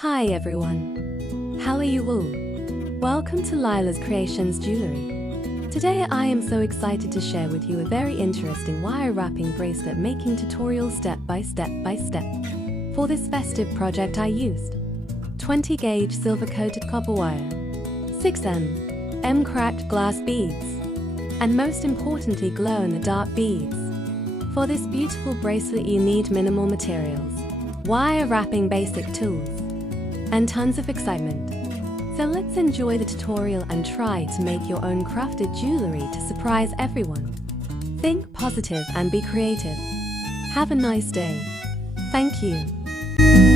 Hi everyone, how are you all? Welcome to Laila's Creations Jewellery. Today I am so excited to share with you a very interesting wire wrapping bracelet making tutorial step by step. For this festive project I used 20 gauge silver coated copper wire, 6 cracked glass beads, and most importantly glow in the dark beads. For this beautiful bracelet you need minimal materials, wire wrapping basic tools, and tons of excitement. So let's enjoy the tutorial and try to make your own crafted jewellery to surprise everyone. Think positive and be creative. Have a nice day. Thank you.